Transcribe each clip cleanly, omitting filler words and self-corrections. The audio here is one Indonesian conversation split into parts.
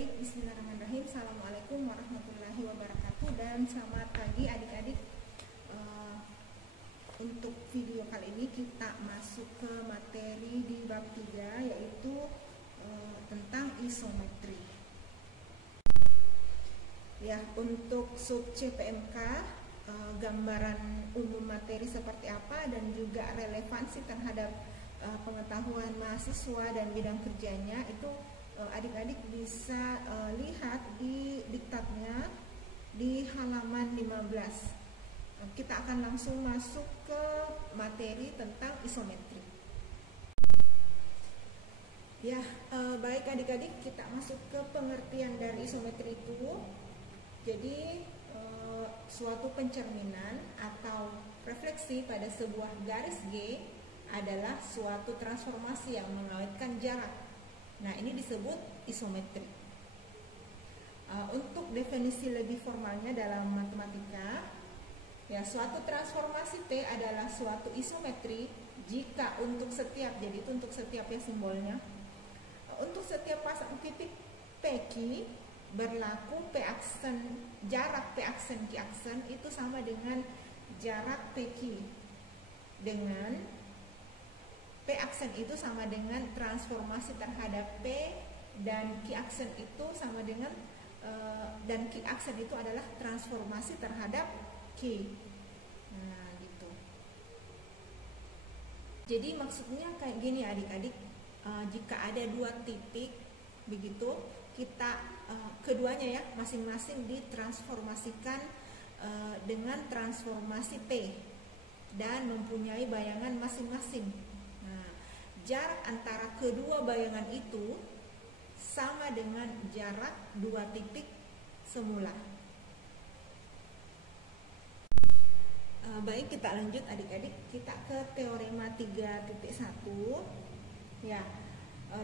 Baik, bismillahirrahmanirrahim. Assalamualaikum warahmatullahi wabarakatuh. Dan selamat pagi adik-adik. Untuk video kali ini kita masuk ke materi di bab 3, yaitu tentang isometri. Ya, untuk sub CPMK, gambaran umum materi seperti apa dan juga relevansi terhadap pengetahuan mahasiswa dan bidang kerjanya itu adik-adik bisa lihat di diktatnya di halaman 15. Kita akan langsung masuk ke materi tentang isometri. Ya, baik adik-adik, kita masuk ke pengertian dari isometri itu. Jadi suatu pencerminan atau refleksi pada sebuah garis G adalah suatu transformasi yang mengawetkan jarak. Nah, ini disebut isometri. Untuk definisi lebih formalnya dalam matematika, ya, suatu transformasi T adalah suatu isometri jika untuk setiap, jadi itu untuk setiap ya simbolnya, untuk setiap pasang titik PQ berlaku P aksen, jarak P aksen Q aksen itu sama dengan jarak PQ, dengan P aksen itu sama dengan transformasi terhadap P, dan Q aksen itu sama dengan dan Q aksen itu adalah transformasi terhadap Q. Nah, gitu. Jadi maksudnya kayak gini adik-adik, jika ada dua titik begitu, kita keduanya ya masing-masing ditransformasikan dengan transformasi P dan mempunyai bayangan masing-masing. Nah, jarak antara kedua bayangan itu sama dengan jarak dua titik semula. Baik, kita lanjut adik-adik, kita ke teorema 3.1. Ya,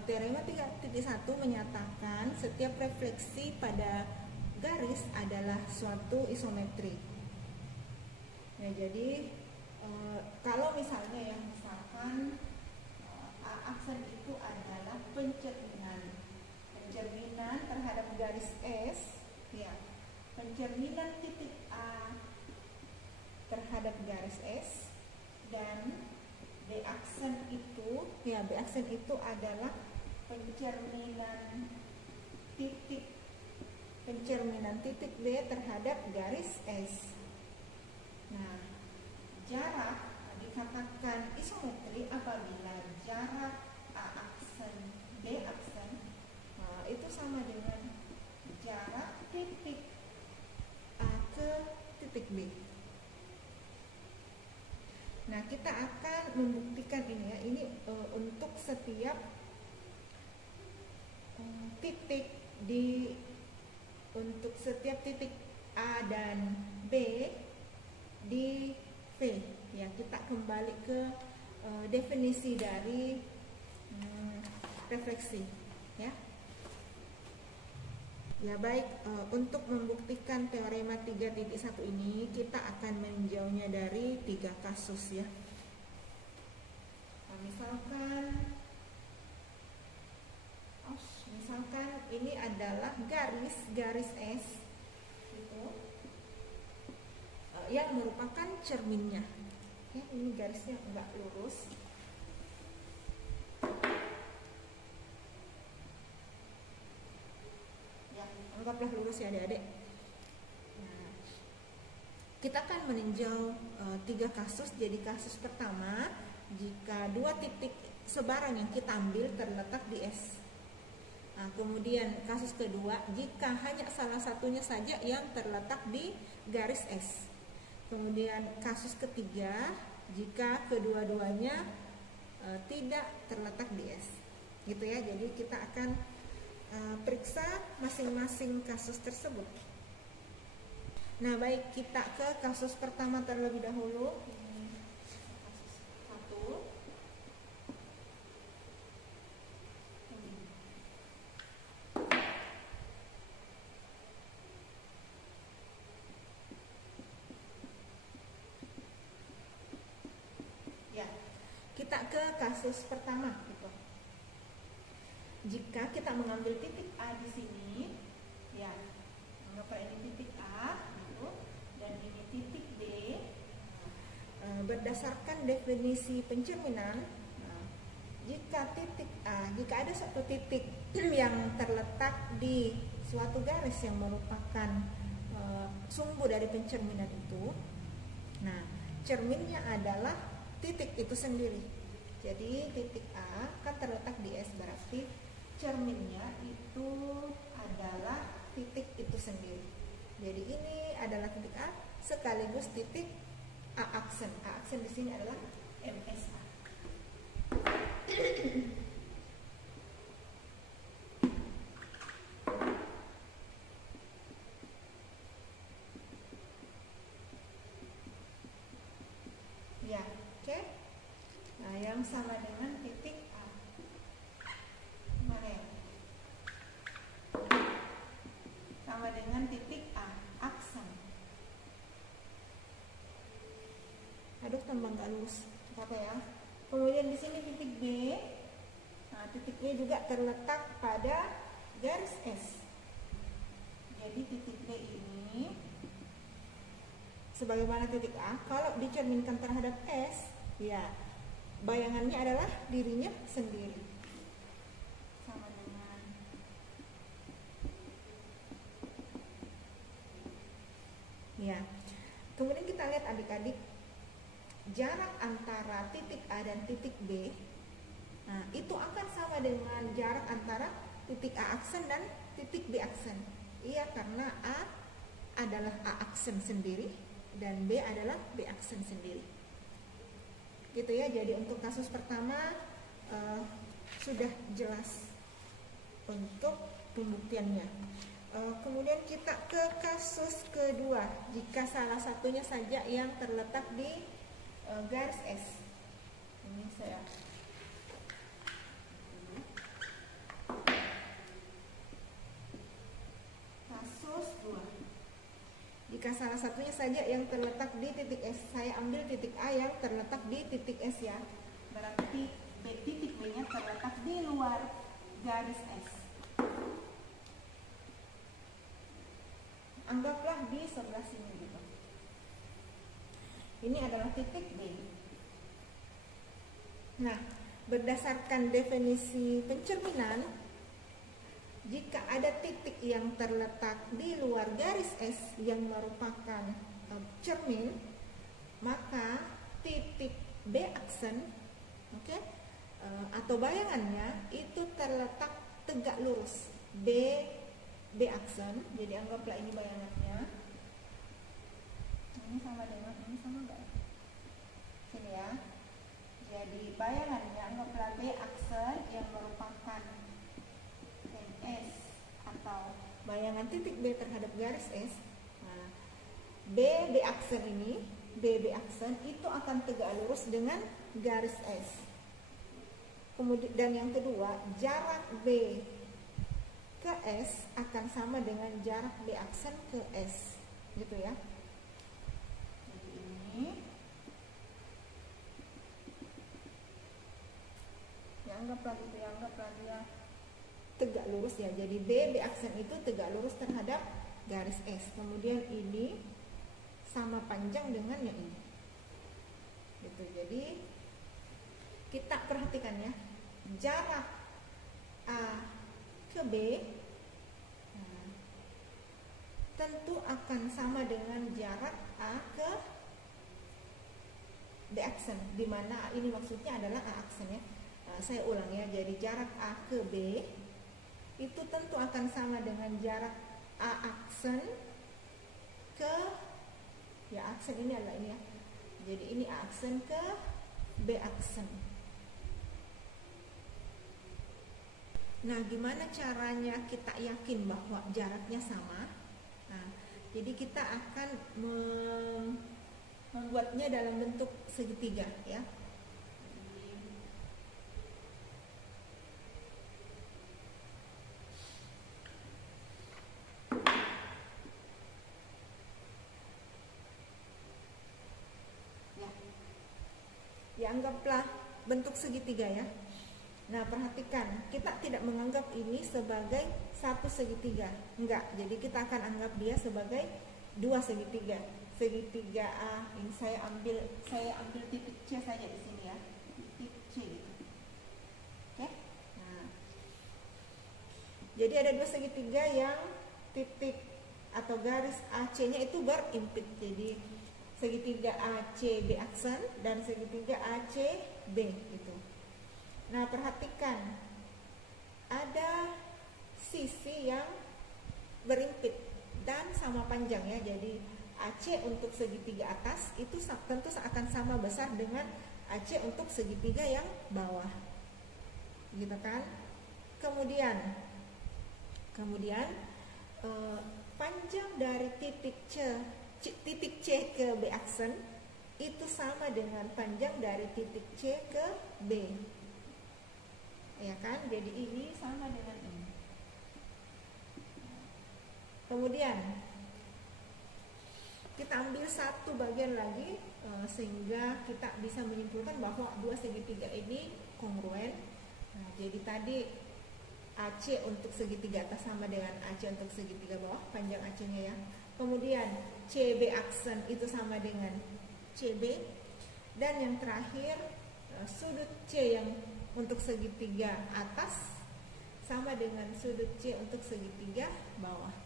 teorema 3.1 menyatakan setiap refleksi pada garis adalah suatu isometri. Ya, jadi kalau misalnya misalkan A aksen itu adalah pencerminan terhadap garis S, ya, pencerminan titik A terhadap garis S, dan B aksen itu, ya, B aksen itu adalah pencerminan titik B terhadap garis S. Nah, jarak dikatakan isometri apabila jarak A aksen B aksen itu sama dengan jarak titik A ke titik B. Nah, kita akan membuktikan ini ya. Ini untuk setiap titik untuk setiap titik A dan B di V. Ya, kita kembali ke definisi dari refleksi, ya. Ya, baik, untuk membuktikan teorema 3.1 ini kita akan meninjaunya dari 3 kasus ya. Nah, misalkan ini adalah garis S gitu, yang merupakan cerminnya. Ya, ini garisnya enggak lurus. Ya, anggaplah lurus ya adik-adik. Nah, kita akan meninjau 3 kasus. Jadi kasus pertama, jika dua titik sebarang yang kita ambil terletak di S. Nah, kemudian kasus kedua, jika hanya salah satunya saja yang terletak di garis S. Kemudian kasus ketiga, jika kedua-duanya tidak terletak di S. Gitu ya. Jadi kita akan periksa masing-masing kasus tersebut. Nah, baik, kita ke kasus pertama terlebih dahulu. Kasus 1. Ya, kita ke kasus pertama gitu. Jika kita mengambil titik A di sini, definisi pencerminan, nah, jika ada suatu titik yang terletak di suatu garis yang merupakan sumbu dari pencerminan itu, nah cerminnya adalah titik itu sendiri. Jadi titik A kan terletak di S, berarti cerminnya itu adalah titik itu sendiri. Jadi ini adalah titik A sekaligus titik A aksen. A aksen di sini adalah MSA. Ya, oke. Nah, yang sama dengan titik A. Mana ya? Sama dengan titik A, aksen. Aduh, tambah nggak lurus. Apa ya? Kemudian di sini titik B. Nah, titik B juga terletak pada garis S. Jadi titik B ini sebagaimana titik A, kalau dicerminkan terhadap S, ya bayangannya adalah dirinya sendiri. Sama dengan ya. Kemudian kita lihat adik-adik, jarak antara titik A dan titik B, nah itu akan sama dengan jarak antara titik A aksen dan titik B aksen. Iya, karena A adalah A aksen sendiri dan B adalah B aksen sendiri. Gitu ya. Jadi untuk kasus pertama sudah jelas untuk pembuktiannya. Kemudian kita ke kasus kedua, jika salah satunya saja yang terletak di garis S. Ini saya kasus 2. Jika salah satunya saja yang terletak di titik S, saya ambil titik A yang terletak di titik S ya. Berarti titik B-nya terletak di luar garis S. Anggaplah di sebelah sini gitu. Ini adalah titik B. Nah, berdasarkan definisi pencerminan, jika ada titik yang terletak di luar garis S yang merupakan cermin, maka titik B aksen, atau bayangannya itu terletak tegak lurus B aksen. Jadi anggaplah ini bayangannya. Ini sama dengan ini, sama enggak? Sini ya. Jadi bayangannya anggaplah B aksen yang merupakan S atau bayangan titik B terhadap garis S. Nah, B aksen ini, B aksen itu akan tegak lurus dengan garis S. Kemudian dan yang kedua, jarak B ke S akan sama dengan jarak B aksen ke S, gitu ya. Jadi ini anggaplah dia tegak lurus ya. Jadi B aksen itu tegak lurus terhadap garis S. Kemudian ini sama panjang dengan yang ini. Gitu. Jadi kita perhatikan ya. Jarak A ke B tentu akan sama dengan jarak A ke B aksen, di mana ini maksudnya adalah A aksen ya. Saya ulang ya. Jadi jarak A ke B itu tentu akan sama dengan jarak A aksen ke, ya aksen ini adalah ini ya. Jadi ini A aksen ke B aksen. Nah, gimana caranya kita yakin bahwa jaraknya sama? Nah, jadi kita akan membuatnya dalam bentuk segitiga ya. Ya, anggaplah bentuk segitiga ya. Nah, perhatikan, kita tidak menganggap ini sebagai satu segitiga, enggak. Jadi kita akan anggap dia sebagai dua segitiga. segitiga A ini saya ambil titik C saja di sini ya, titik C gitu. Oke. Nah, jadi ada dua segitiga yang titik atau garis AC-nya itu berimpit. Jadi segitiga ACB aksen dan segitiga ACB gitu. Nah, perhatikan ada sisi yang berimpit dan sama panjang ya. Jadi AC untuk segitiga atas itu tentu akan sama besar dengan AC untuk segitiga yang bawah. Gitu kan? Kemudian panjang dari titik C ke B aksen itu sama dengan panjang dari titik C ke B. Ya kan? Jadi ini sama dengan ini. Kemudian kita ambil satu bagian lagi sehingga kita bisa menyimpulkan bahwa dua segitiga ini kongruen. Nah, jadi tadi AC untuk segitiga atas sama dengan AC untuk segitiga bawah, panjang AC-nya ya. Kemudian CB aksen itu sama dengan CB. Dan yang terakhir sudut C yang untuk segitiga atas sama dengan sudut C untuk segitiga bawah.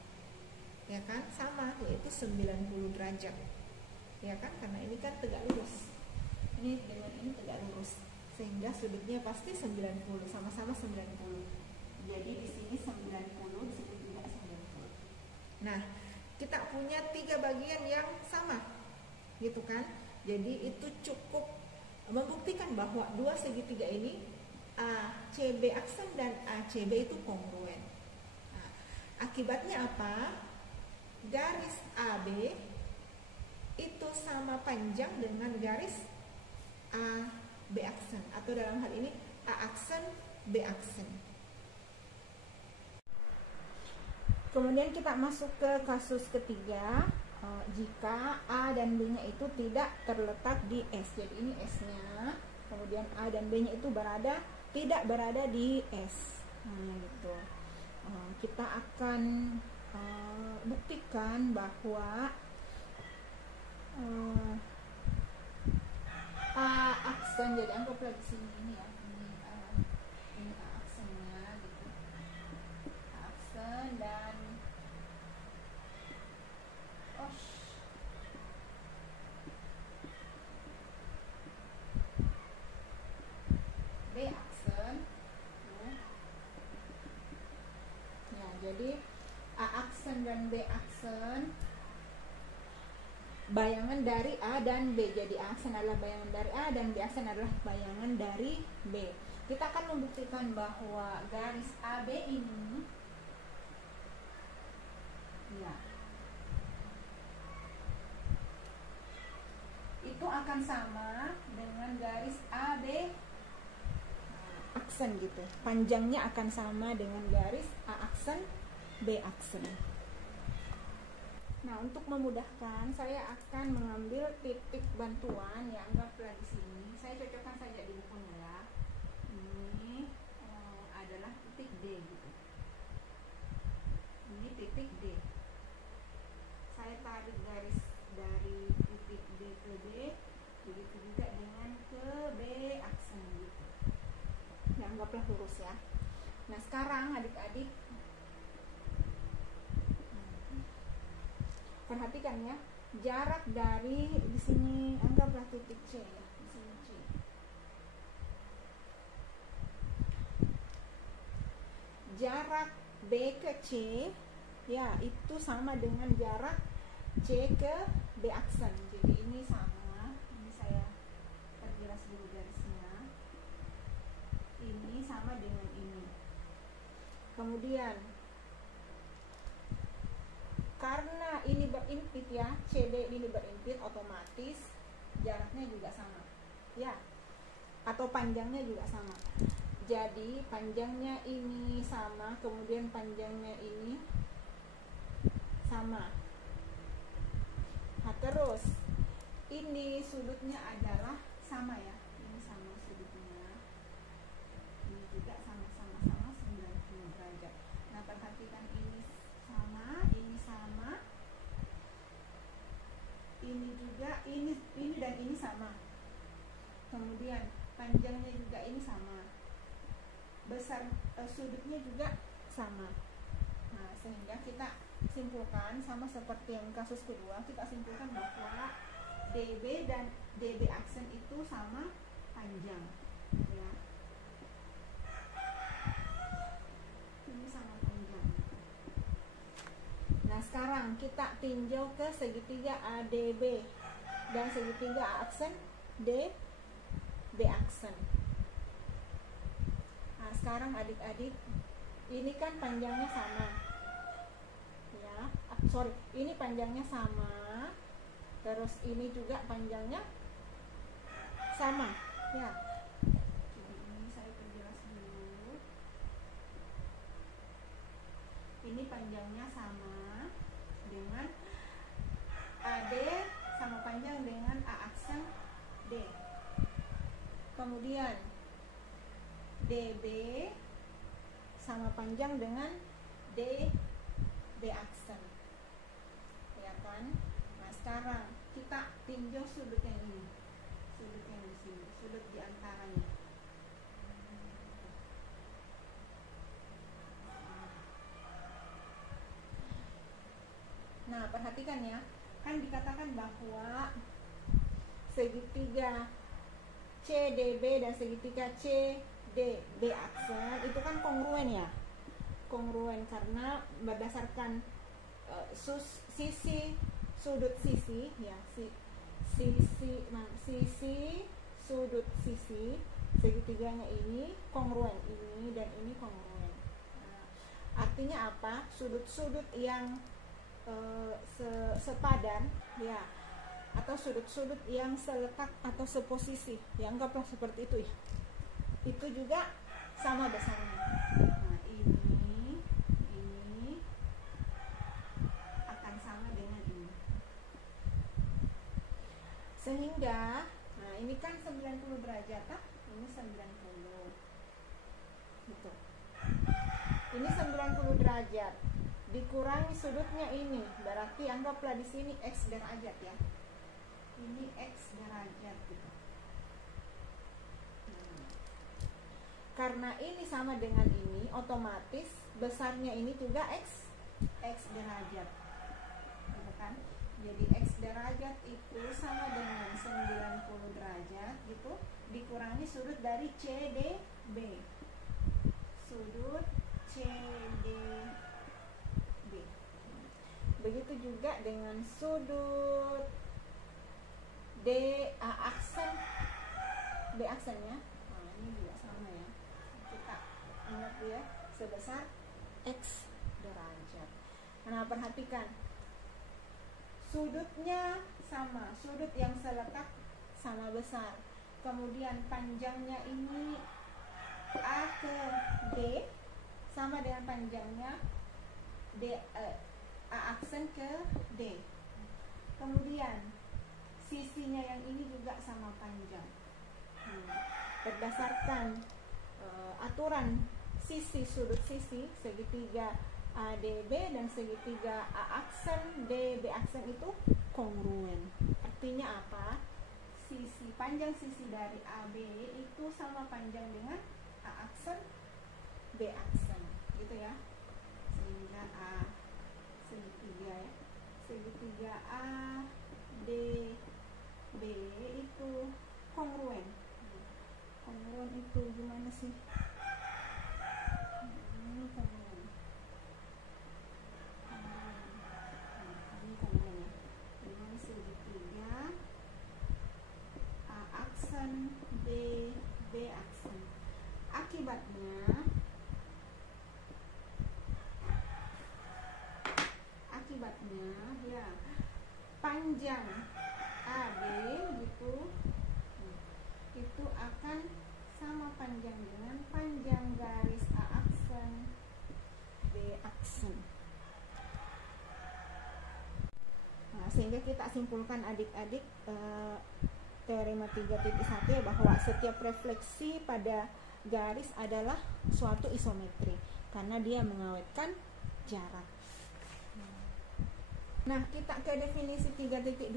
Ya kan? Sama, yaitu 90 derajat. Ya kan? Karena ini kan tegak lurus. Ini dengan ini tegak lurus. Sehingga sudutnya pasti 90, sama-sama 90. Jadi di sini 90, di sini juga 90. Nah, kita punya tiga bagian yang sama, gitu kan? Jadi itu cukup membuktikan bahwa dua segitiga ini ACB aksen dan ACB itu kongruen. Nah, akibatnya apa? Garis AB itu sama panjang dengan garis AB aksen, atau dalam hal ini A aksen B aksen. Kemudian kita masuk ke kasus ketiga, jika A dan B-nya itu tidak terletak di S. Jadi ini S-nya, kemudian A dan B-nya itu tidak berada di S. Nah, gitu. Kita akan buktikan bahwa A aksen, jadi anggaplah di sini ini ya, ini A aksennya gitu. A aksen dan B aksen. Ya, jadi A aksen dan B aksen bayangan dari A dan B. Jadi A aksen adalah bayangan dari A dan B aksen adalah bayangan dari B. Kita akan membuktikan bahwa garis AB ini ya, itu akan sama dengan garis AB aksen gitu. Panjangnya akan sama dengan garis A aksen B aksen. Nah, untuk memudahkan saya akan mengambil titik bantuan ya, anggaplah di sini. Saya cocokkan saja di bukunya ya. Ini adalah titik D gitu. Ini titik D. Saya tarik garis dari titik D ke D, begitu juga dengan ke B aksen gitu. Ya, anggaplah lurus ya. Nah, sekarang adik-adik perhatikan ya, jarak dari di sini anggaplah titik C ya, di sini C. Jarak B ke C ya itu sama dengan jarak C ke B aksen. Jadi ini sama. Ini saya perjelas dulu garisnya. Ini sama dengan ini. Kemudian karena ini berimpit ya, CD ini berimpit, otomatis jaraknya juga sama ya, atau panjangnya juga sama. Jadi panjangnya ini sama, kemudian panjangnya ini sama. Nah, terus ini sudutnya adalah sama ya, ini sama sudutnya, ini juga sama-sama 90 derajat. Nah, perhatikan ini sama, ini sama, sudutnya juga sama. Nah, sehingga kita simpulkan sama seperti yang kasus kedua, kita simpulkan bahwa DB dan DB aksen itu sama panjang, ya. Ini sama panjang. Nah, sekarang kita tinjau ke segitiga ADB dan segitiga A aksen DB aksen. Nah, sekarang adik-adik, ini kan panjangnya sama, ya. Ini panjangnya sama, terus ini juga panjangnya sama, ya. Jadi ini saya perjelas dulu. Ini panjangnya sama dengan AD, sama panjang dengan A aksen D. Kemudian DB sama panjang dengan DB aksen, ya kan? Nah, sekarang kita tinjau sudut yang ini, sudut yang di sini, sudut di antaranya. Nah, perhatikan ya, kan dikatakan bahwa segitiga CDB dan segitiga CDB aksen itu kan kongruen, ya. Kongruen karena berdasarkan sisi sudut sisi, ya, sisi sudut sisi segitiganya ini kongruen, ini dan ini kongruen. Nah, artinya apa? Sudut-sudut yang sepadan, ya, atau sudut-sudut yang seletak atau seposisi, ya, anggaplah seperti itu, ya, itu juga sama besarnya. Nah, ini akan sama dengan ini, sehingga, nah, ini kan 90 derajat, ini 90, gitu. Ini 90 derajat dikurangi sudutnya ini, berarti anggaplah di sini X derajat, ya. Ini X derajat, gitu. Karena ini sama dengan ini, otomatis besarnya ini juga X derajat, gitu kan? Jadi X derajat itu sama dengan 90 derajat, gitu, dikurangi sudut dari CDB. Sudut CDB. Begitu juga dengan sudut DA aksen, B aksennya. Nah, ini juga sama, ya. Kita anggap dia sebesar X derajat. Nah, perhatikan. Sudutnya sama, sudut yang seletak sama besar. Kemudian panjangnya ini A ke D sama dengan panjangnya A aksen ke D. Kemudian sisinya yang ini juga sama panjang. Berdasarkan aturan sisi sudut sisi segitiga ADB dan segitiga A aksen DB aksen itu kongruen. Artinya apa? Panjang sisi dari AB itu sama panjang dengan A aksen B aksen, gitu, ya. Sehingga A segitiga, ya, segitiga A D B itu kongruen. Kongruen itu gimana sih? Ini kongruen. Ini kongruen, ya. Dengan segitiga A aksen D B aksen. Akibatnya, ya, panjang AB gitu, itu akan sama panjang dengan panjang garis A aksen B aksen. Nah, sehingga kita simpulkan adik-adik teorema 3.1, ya, bahwa setiap refleksi pada garis adalah suatu isometri karena dia mengawetkan jarak. Nah, kita ke definisi 3.2.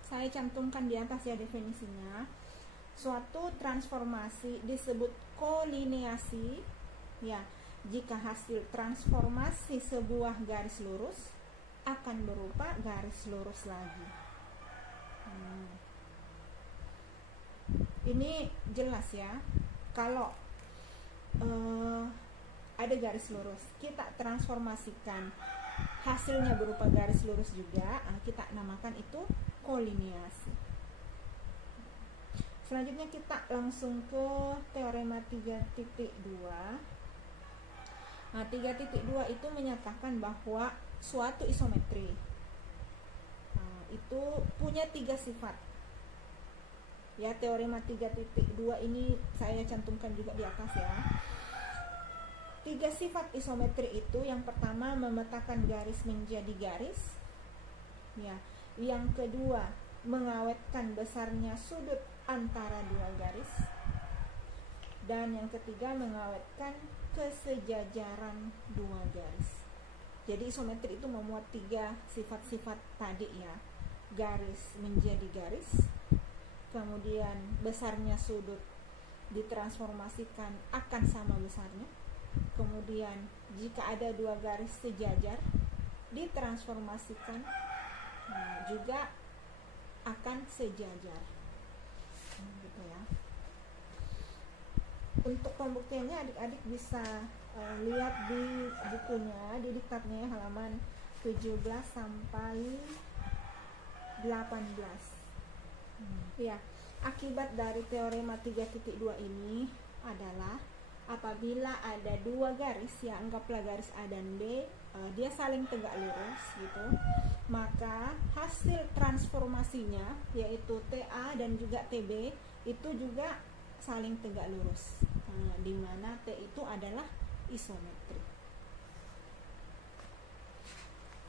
Saya cantumkan di atas, ya, definisinya. Suatu transformasi disebut kolineasi Ya, jika hasil transformasi sebuah garis lurus akan berupa garis lurus lagi. Ini jelas ya. Kalau ada garis lurus, kita transformasikan hasilnya berupa garis lurus juga, kita namakan itu kolineasi. Selanjutnya kita langsung ke teorema 3.2. Nah, 3.2 itu menyatakan bahwa suatu isometri itu punya 3 sifat. Ya, teorema 3.2 ini saya cantumkan juga di atas ya. 3 sifat isometri itu, yang pertama memetakan garis menjadi garis. Ya, yang kedua mengawetkan besarnya sudut antara dua garis. Dan yang ketiga mengawetkan kesejajaran dua garis. Jadi isometri itu memuat 3 sifat-sifat tadi ya. Garis menjadi garis, kemudian besarnya sudut ditransformasikan akan sama besarnya, kemudian jika ada dua garis sejajar ditransformasikan juga akan sejajar, gitu ya. Untuk pembuktiannya adik-adik bisa lihat di bukunya, di diktatnya halaman 17 sampai 18. Ya, akibat dari teorema 3.2 ini adalah apabila ada dua garis, ya anggaplah garis A dan B, dia saling tegak lurus gitu, maka hasil transformasinya yaitu TA dan juga TB itu juga saling tegak lurus, di mana T itu adalah isometri.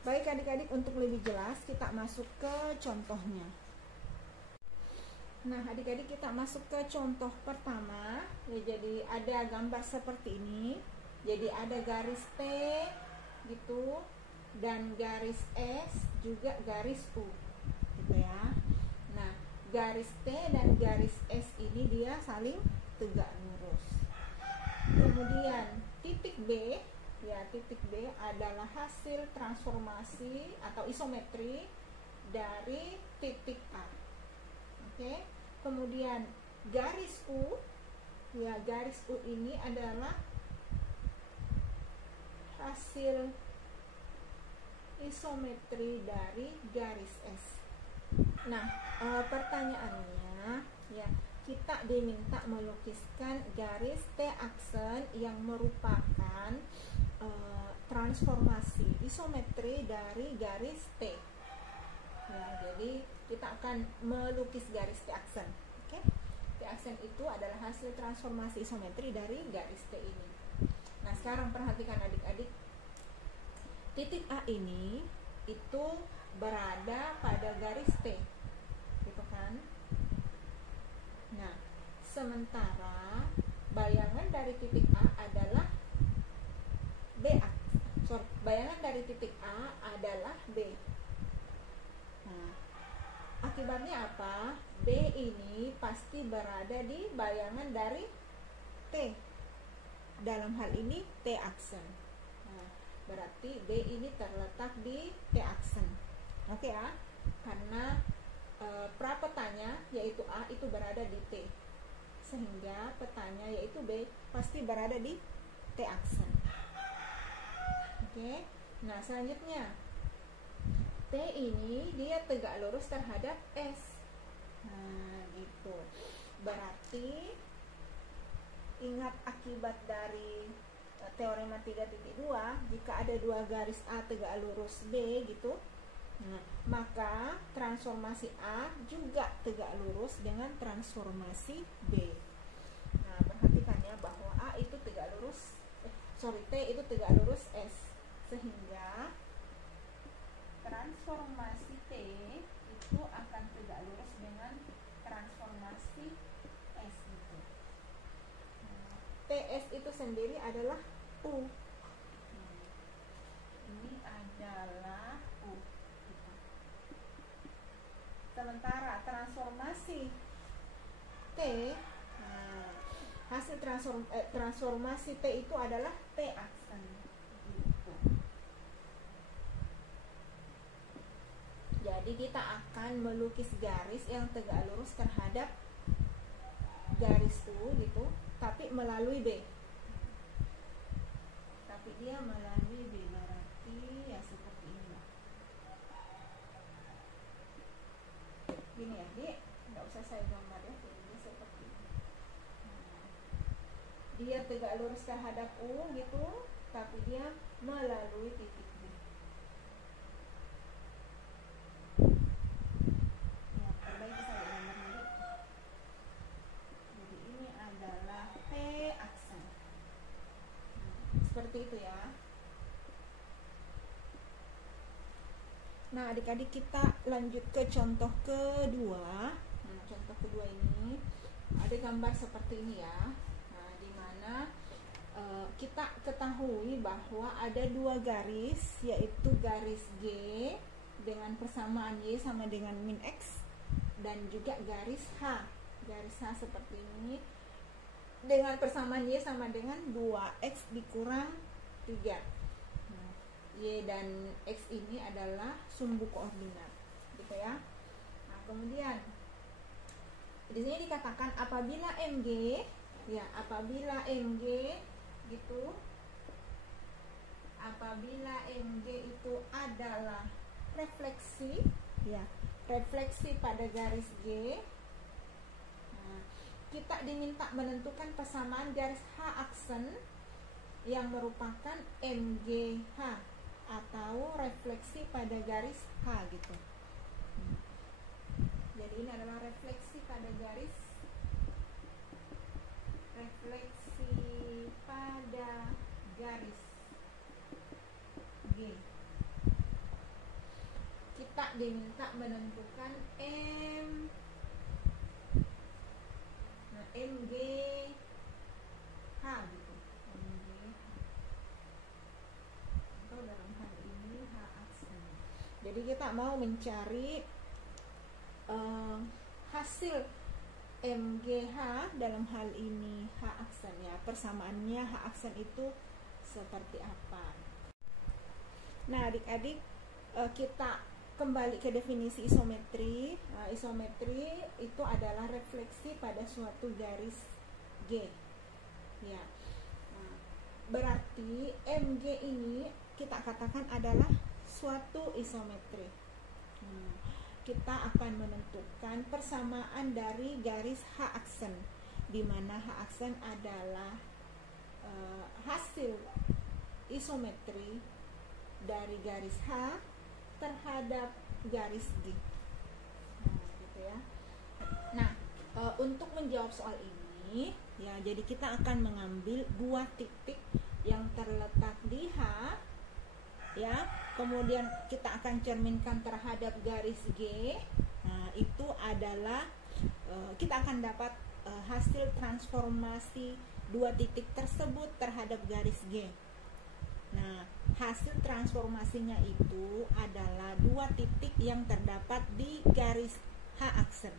Baik adik-adik, untuk lebih jelas kita masuk ke contohnya. Nah adik-adik, kita masuk ke contoh pertama ya. Jadi ada gambar seperti ini. Jadi ada garis T gitu, dan garis S juga garis U gitu ya. Nah garis T dan garis S ini dia saling tegak lurus. Kemudian titik B, ya titik B adalah hasil transformasi atau isometri dari titik A. Oke. Kemudian garis U, ya garis U ini adalah hasil isometri dari garis S. Nah, pertanyaannya ya, kita diminta melukiskan garis T aksen yang merupakan transformasi isometri dari garis T. Ya, jadi kita akan melukis garis T aksen. Oke? T aksen itu adalah hasil transformasi isometri dari garis T ini. Nah, sekarang perhatikan adik-adik. Titik A ini itu berada pada garis T. Gitu kan? Nah, sementara bayangan dari titik A adalah bayangan dari titik A adalah B. Nah, akibatnya apa? B ini pasti berada di bayangan dari T. Dalam hal ini T aksen. Nah, berarti B ini terletak di T aksen. Oke ya? Karena prapetanya yaitu A itu berada di T, sehingga petanya yaitu B pasti berada di T aksen. Oke. Nah, selanjutnya T ini dia tegak lurus terhadap S. Nah, gitu. Berarti ingat akibat dari teorema 3.2, jika ada dua garis A tegak lurus B gitu, nah, maka transformasi A juga tegak lurus dengan transformasi B. Nah, perhatikan ya bahwa A itu tegak lurus, T itu tegak lurus S, sehingga transformasi T itu akan tegak lurus dengan transformasi S gitu. Nah, TS itu sendiri adalah U. Ini adalah U. Sementara transformasi T, hasil transformasi T itu adalah T aksen. Jadi kita akan melukis garis yang tegak lurus terhadap garis U gitu, tapi melalui B. Tapi dia melalui B, berarti ya seperti ini lah. Gini ya, nggak usah saya gambar ya, dia seperti ini. Dia tegak lurus terhadap U gitu, tapi dia melalui titik B. Ya, perbaiki saya gambar nanti. Jadi ini adalah T aksen. Seperti itu ya. Nah, adik-adik kita lanjut ke contoh kedua. Nah, contoh kedua ini ada gambar seperti ini ya. Nah, di mana kita ketahui bahwa ada dua garis, yaitu garis G dengan persamaan Y sama dengan min X, dan juga garis H. Garis H seperti ini dengan persamaan Y sama dengan 2X dikurang 3. Y dan X ini adalah sumbu koordinat, gitu ya. Nah, kemudian di sini dikatakan apabila MG, ya, apabila MG gitu, apabila MG itu adalah refleksi, ya, refleksi pada garis G, nah, kita diminta menentukan persamaan garis H aksen yang merupakan MGH atau refleksi pada garis H gitu. Jadi ini adalah refleksi pada garis G. Kita diminta menentukan MGH gitu. Atau dalam hal ini H aksen. Jadi kita mau mencari hasil MGH dalam hal ini H aksen ya. Persamaannya H aksen itu seperti apa? Nah, adik-adik, kita kembali ke definisi isometri. Isometri itu adalah refleksi pada suatu garis G. Ya. Berarti MG ini kita katakan adalah suatu isometri. Kita akan menentukan persamaan dari garis H aksen, di mana H aksen adalah hasil isometri dari garis H terhadap garis G. Gitu ya. Nah, untuk menjawab soal ini, ya, jadi kita akan mengambil dua titik yang terletak di H, ya, kemudian kita akan cerminkan terhadap garis G. Nah, itu adalah kita akan dapat hasil transformasi dua titik tersebut terhadap garis G. Nah, hasil transformasinya itu adalah dua titik yang terdapat di garis H aksen.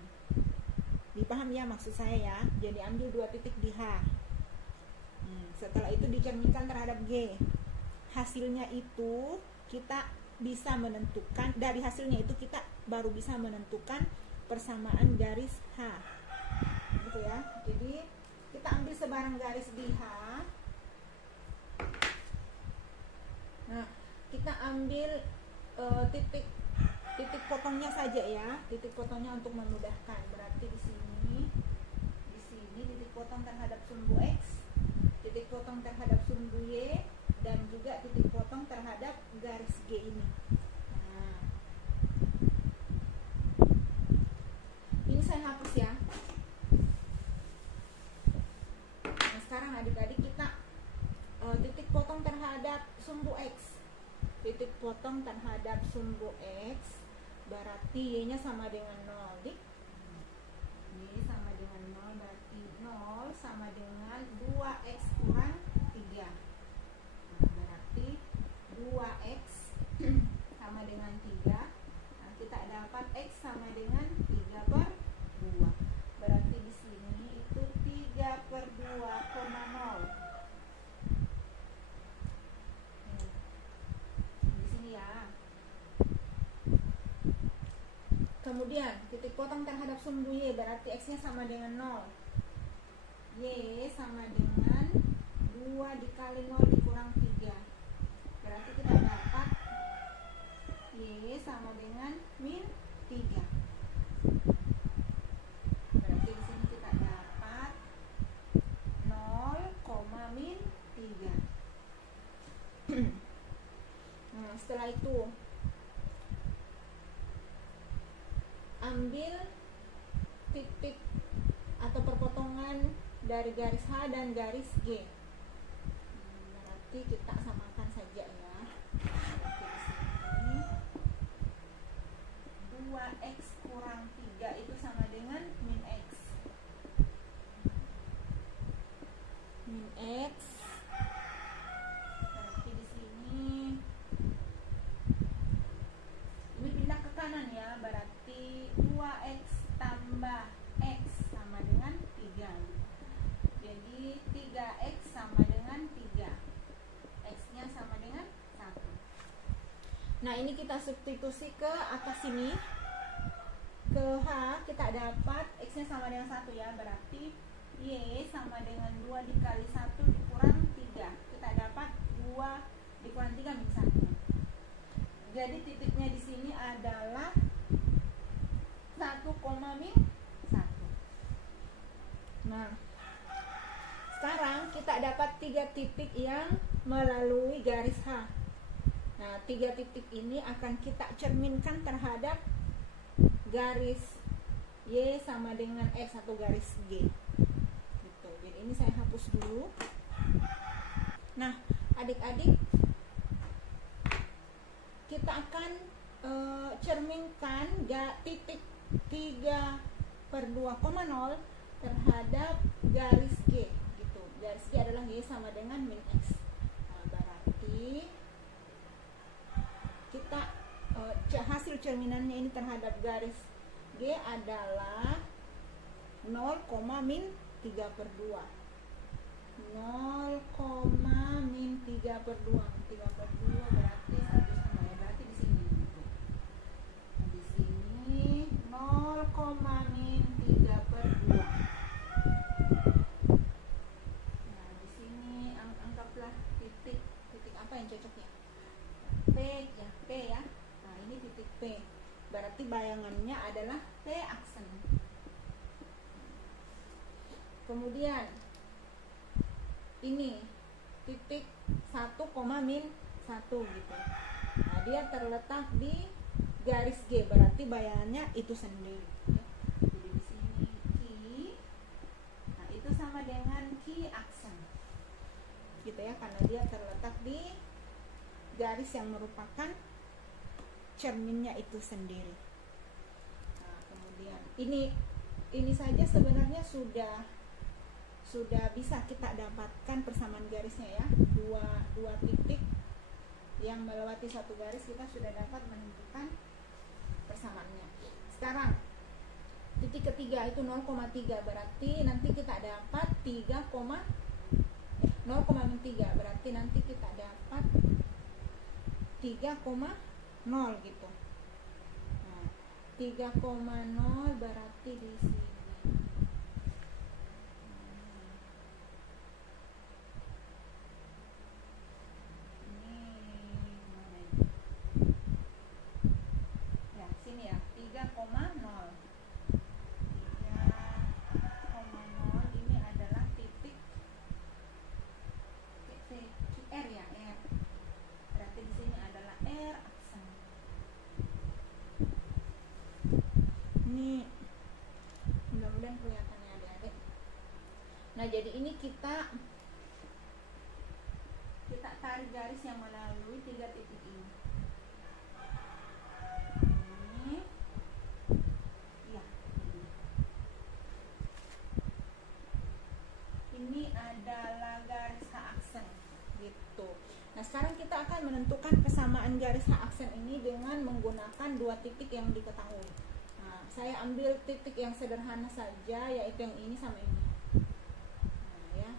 Dipaham ya maksud saya ya? Jadi ambil dua titik di H. Setelah itu dicerminkan terhadap G. Hasilnya itu kita bisa menentukan, dari hasilnya itu kita baru bisa menentukan persamaan garis H. Gitu ya. Jadi kita ambil sebarang garis di H. Nah, kita ambil titik potongnya saja ya, titik potongnya untuk memudahkan. Berarti di sini titik potong terhadap sumbu X, titik potong terhadap sumbu Y, dan juga titik potong terhadap garis G ini. Nah, ini saya hapus ya. Nah, sekarang adik-adik kita titik potong terhadap sumbu X. Titik potong terhadap sumbu X berarti Y-nya sama dengan 0, dik. Y sama dengan 0, berarti 0 sama dengan 2X kurang 3. Nah, berarti 2X sama dengan 3. Nah, kita dapat X sama dengan 3/2. Berarti di sini itu 3/2 Kemudian titik potong terhadap sumbu Y berarti X-nya sama dengan 0. Y sama dengan 2 dikali 0 dikurang 3. Berarti kita dapat Y sama dengan min 3. Berarti di sini kita dapat 0, min 3. Nah, setelah itu ambil titik atau perpotongan dari garis H dan garis G. Berarti kita samakan saja ya. Berarti di sini 2x kurang 3 itu sama dengan min x. Min x. Berarti di sini ini pindah ke kanan ya. Berarti 2x tambah x sama dengan 3. Jadi 3x sama dengan 3. X-nya sama dengan 1. Nah, ini kita substitusi ke atas sini. Ke H kita dapat X-nya sama dengan 1 ya. Berarti Y sama dengan 2 dikali 1 dikurang 3. Kita dapat 2 dikurang 3 min 1. Jadi titiknya di sini adalah 1, min 1. Nah, sekarang kita dapat 3 titik yang melalui garis H. Nah, 3 titik ini akan kita cerminkan terhadap garis Y sama dengan X atau garis G. Gitu. Jadi ini saya hapus dulu. Nah, adik-adik, kita akan cerminkan titik 3/2,0 terhadap garis G. Gitu. Garis G adalah Y sama dengan min X. Nah, berarti kita hasil cerminannya ini terhadap garis G adalah 0, min 3/2. 0, min 3/2. 3/2 berarti 1 sama ya. Berarti di sini. Nah, di sini 0, min 3/2. Nah, di sini anggaplah titik apa yang cocoknya? P ya, P ya. Nah, ini titik P. Berarti bayangannya adalah P aksen. Kemudian ini titik 1, min 1 gitu. Nah, dia terletak di garis G, berarti bayangannya itu sendiri. Jadi di sini Q. Nah, itu sama dengan Q aksen. Gitu ya, karena dia terletak di garis yang merupakan cerminnya itu sendiri. Nah, kemudian ini saja sebenarnya sudah bisa kita dapatkan persamaan garisnya ya. Dua titik yang melewati satu garis kita sudah dapat menentukan persamaannya. Sekarang titik ketiga itu 0,3, berarti nanti kita dapat 0,3 berarti nanti kita dapat 3,0 gitu. Nah, 3,0 berarti di sini. Nah, jadi ini kita tarik garis yang melalui 3 titik ini. Ini, ya, ini adalah garis H aksen, gitu. Nah, sekarang kita akan menentukan kesamaan garis H aksen ini dengan menggunakan 2 titik yang diketahui. Nah, saya ambil titik yang sederhana saja, yaitu yang ini sama ini.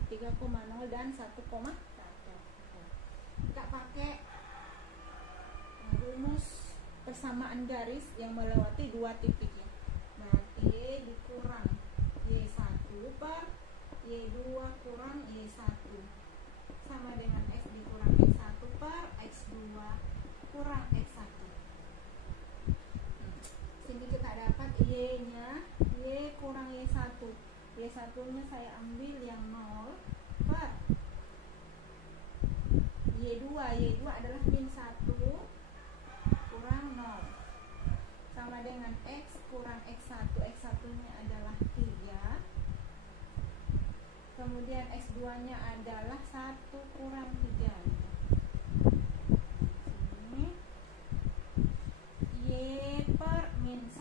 3,0 dan 1,1. Kita pakai rumus persamaan garis yang melewati 2 titik ya. dikurang Y1 per Y2 kurang Y1 sama dengan X dikurang X1 per X2 kurang X1. Sini kita dapat Y-nya, Y kurang Y1. Y1-nya saya ambil yang 0 per Y2. Y2 adalah min 1 kurang 0 sama dengan X kurang X1. X1-nya adalah 3. Kemudian X2-nya adalah 1 kurang 3. Sini Y per min 1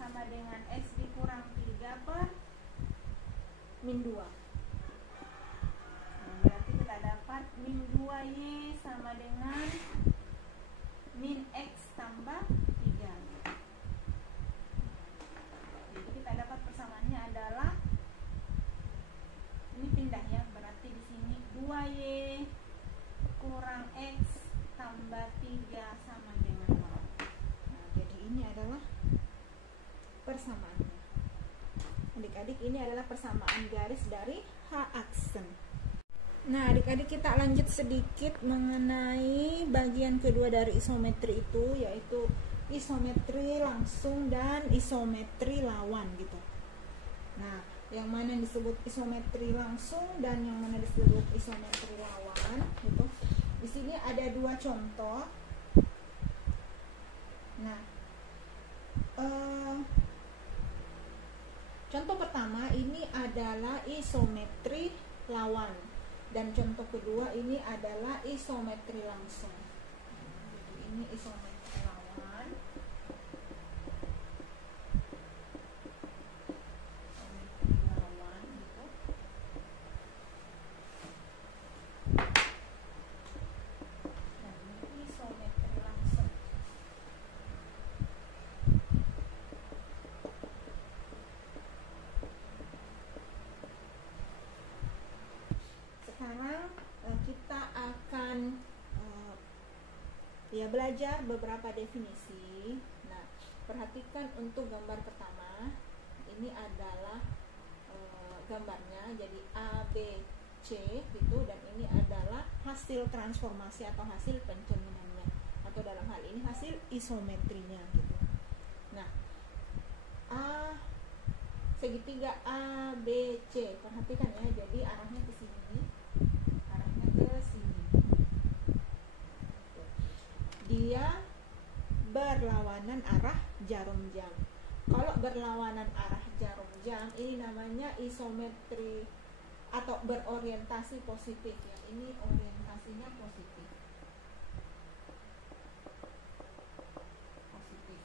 sama dengan X dikurang 3 per min 2. Nah, berarti kita dapat min 2Y sama dengan min X tambah 3. Jadi kita dapat persamaannya adalah, ini pindah ya, berarti di sini 2Y kurang X tambah 3 sama dengan 0. Nah, jadi ini adalah persamaannya. Adik-adik, ini adalah persamaan garis dari H aksen. Nah, adik-adik, kita lanjut sedikit mengenai bagian kedua dari isometri itu, yaitu isometri langsung dan isometri lawan gitu. Nah, yang mana disebut isometri langsung dan yang mana disebut isometri lawan gitu. Di sini ada dua contoh. Nah, contoh pertama ini adalah isometri lawan dan contoh kedua ini adalah isometri langsung. Jadi ini isometri lawan, gitu. Dan ini isometri langsung. Sekarang kita akan belajar beberapa definisi. Nah, perhatikan untuk gambar pertama. Ini adalah gambarnya, jadi A, B, C gitu, dan ini adalah hasil transformasi atau hasil pencerminannya, atau dalam hal ini hasil isometrinya gitu. Nah, segitiga A, B, C, perhatikan ya, jadi arahnya ke sini, arahnya ke sini. Dia berlawanan arah jarum jam. Kalau berlawanan arah jarum jam, ini namanya isometri atau berorientasi positif ya. Ini orientasinya positif. Positif.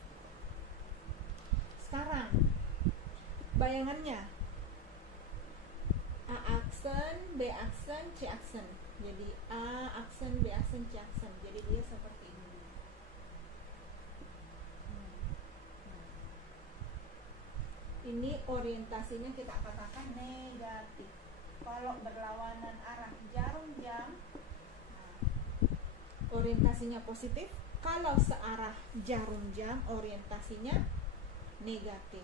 Sekarang bayangannya A aksen, B aksen, C aksen. Jadi A aksen, B aksen, C aksen. Jadi dia seperti ini. Ini orientasinya kita katakan negatif. Kalau berlawanan arah jarum jam, orientasinya positif. Kalau searah jarum jam, orientasinya negatif.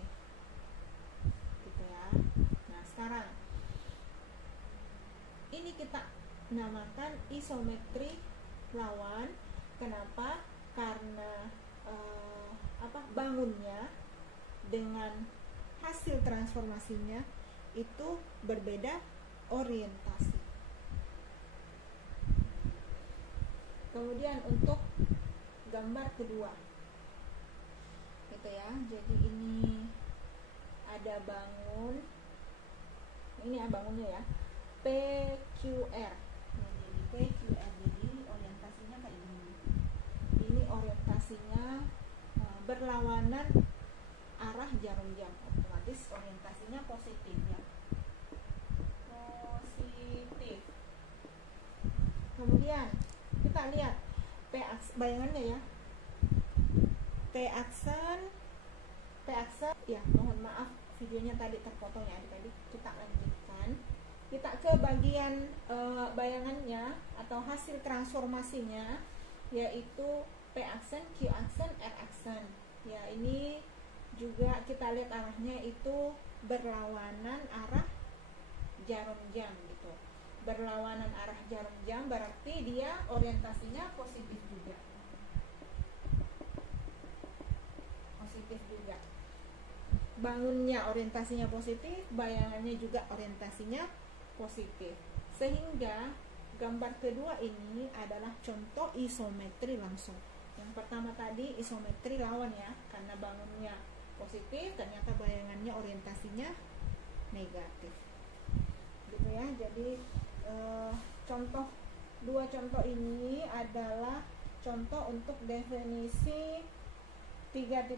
Gitu ya. Nah, sekarang ini kita namakan isometri lawan. Kenapa? Karena bangunnya dengan hasil transformasinya itu berbeda orientasi. Kemudian untuk gambar kedua gitu ya, jadi ini ada bangun, ini ya bangunnya ya, PQR. Nah, jadi PQR, jadi orientasinya kayak gini. Ini orientasinya berlawanan arah jarum jam, otomatis orientasinya positif ya, positif. Kemudian kita lihat P aksen, bayangannya ya, P aksen ya, mohon maaf videonya tadi terpotong ya adik-adik, kita lanjutkan. Kita ke bagian bayangannya atau hasil transformasinya, yaitu P aksen, Q aksen, R aksen. Ya, ini juga kita lihat arahnya itu berlawanan arah jarum jam gitu. Berlawanan arah jarum jam berarti dia orientasinya positif juga. Positif juga. Bangunnya orientasinya positif, bayangannya juga orientasinya positif. Sehingga gambar kedua ini adalah contoh isometri langsung. Yang pertama tadi isometri lawan ya, karena bangunnya positif, ternyata bayangannya orientasinya negatif. Gitu ya. Jadi dua contoh ini adalah contoh untuk definisi 3.3,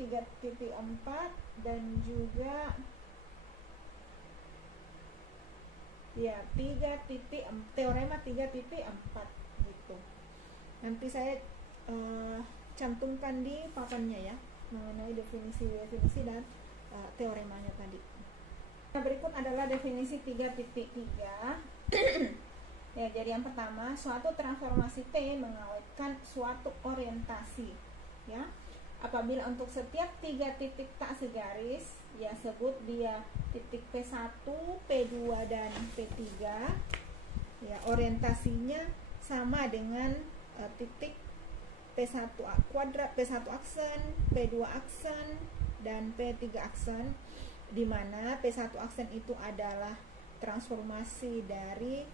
3.4 dan juga ya teorema 3.4 gitu. Nanti saya cantumkan di papannya ya mengenai definisi dan teoremanya tadi. Nah, berikut adalah definisi 3.3. Ya, jadi yang pertama, suatu transformasi T mengawetkan suatu orientasi ya. Apabila untuk setiap 3 titik tak segaris, ya sebut dia titik P1, P2 dan P3. Ya, orientasinya sama dengan titik P1 kuadrat, P1 aksen, P2 aksen dan P3 aksen, di mana P1 aksen itu adalah transformasi dari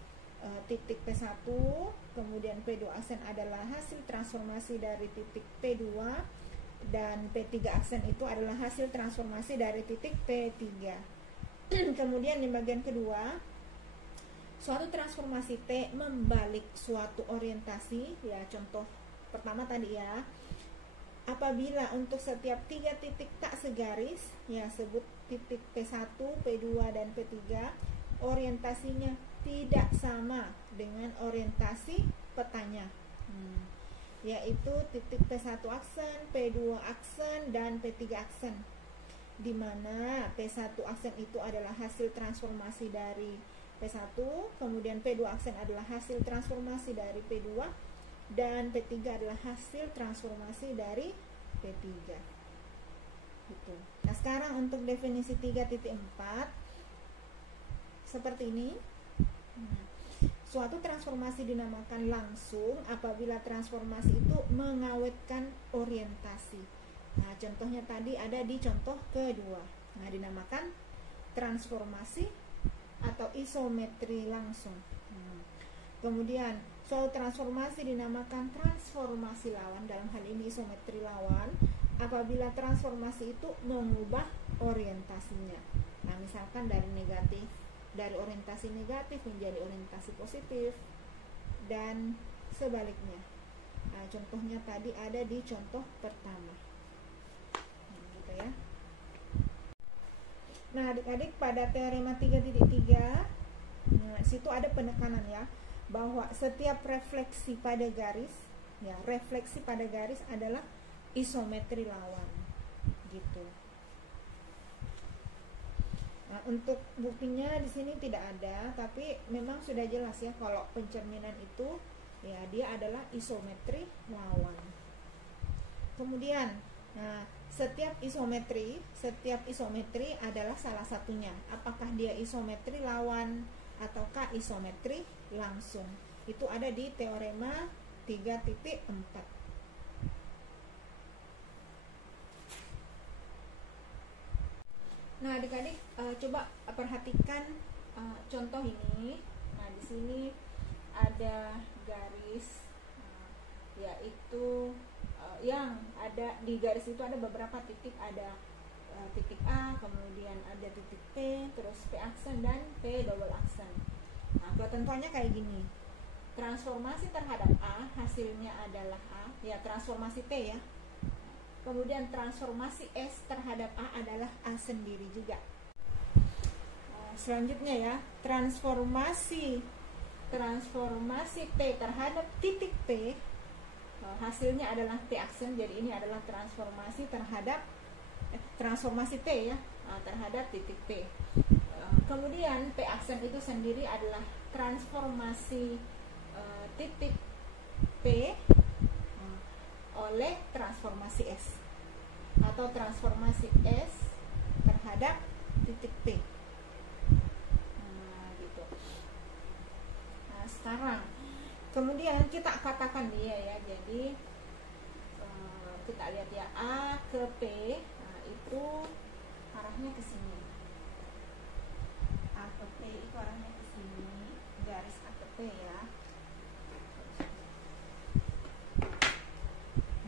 titik P1, kemudian P2 aksen adalah hasil transformasi dari titik P2, dan P3 aksen itu adalah hasil transformasi dari titik P3. Kemudian di bagian kedua, suatu transformasi T membalik suatu orientasi, ya contoh pertama tadi ya. Apabila untuk setiap 3 titik tak segaris, ya sebut titik P1, P2 dan P3, orientasinya tidak sama dengan orientasi petanya. Yaitu titik P1 aksen, P2 aksen, dan P3 aksen, di mana P1 aksen itu adalah hasil transformasi dari P1, kemudian P2 aksen adalah hasil transformasi dari P2, dan P3 adalah hasil transformasi dari P3 gitu. Nah, sekarang untuk definisi 3.4 seperti ini. Suatu transformasi dinamakan langsung apabila transformasi itu mengawetkan orientasi. Nah, contohnya tadi ada di contoh kedua. Nah, dinamakan transformasi atau isometri langsung. Kemudian, suatu transformasi dinamakan transformasi lawan, dalam hal ini isometri lawan, apabila transformasi itu mengubah orientasinya. Nah, misalkan dari orientasi negatif menjadi orientasi positif dan sebaliknya. Nah, contohnya tadi ada di contoh pertama. Gitu ya. Nah, adik-adik, pada teorema 3.3, nah, situ ada penekanan ya, bahwa setiap refleksi pada garis, ya, refleksi pada garis adalah isometri lawan. Gitu. Nah, untuk buktinya di sini tidak ada, tapi memang sudah jelas ya kalau pencerminan itu ya dia adalah isometri lawan. Kemudian, nah, setiap isometri adalah salah satunya. Apakah dia isometri lawan ataukah isometri langsung? Itu ada di teorema 3.4. Nah, adik-adik coba perhatikan contoh ini. Nah, di sini ada garis, yaitu yang ada di garis itu ada beberapa titik, ada titik A, kemudian ada titik P, terus P aksen dan P double aksen. Nah, ketentuannya kayak gini. Transformasi terhadap A hasilnya adalah A, ya transformasi T ya. Kemudian transformasi S terhadap A adalah A sendiri juga. Selanjutnya ya, transformasi T terhadap titik P, hasilnya adalah T aksen. Jadi ini adalah transformasi T ya, terhadap titik P. Kemudian P aksen itu sendiri adalah transformasi titik P oleh transformasi S. atau transformasi S terhadap titik P. Nah, gitu. Nah, sekarang kemudian kita katakan dia ya. Jadi kita lihat ya, A ke P, nah, itu arahnya ke sini. A ke P itu arahnya ke sini, garis A ke P ya.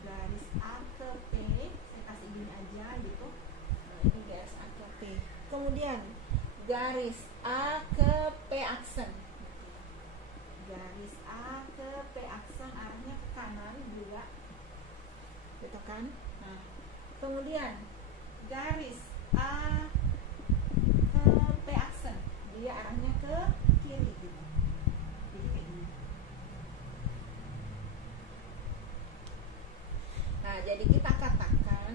Garis A ke P, saya kasih gini aja gitu. Nah, ini garis A ke P. Kemudian garis A ke P aksen. Garis A ke P aksen arahnya ke kanan juga. Gitu kan? Nah, kemudian garis A ke P aksen, dia arahnya ke kiri gitu. Jadi kayak gini. Nah, jadi kita katakan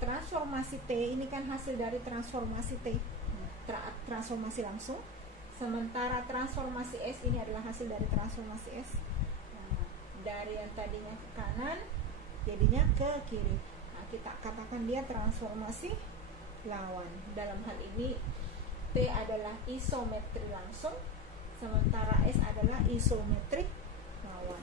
transformasi T ini kan hasil dari transformasi T, transformasi langsung. Sementara transformasi S ini adalah hasil dari transformasi S. Nah, dari yang tadinya ke kanan jadinya ke kiri. Nah, kita katakan dia transformasi lawan. Dalam hal ini T adalah isometri langsung, sementara S adalah isometri lawan.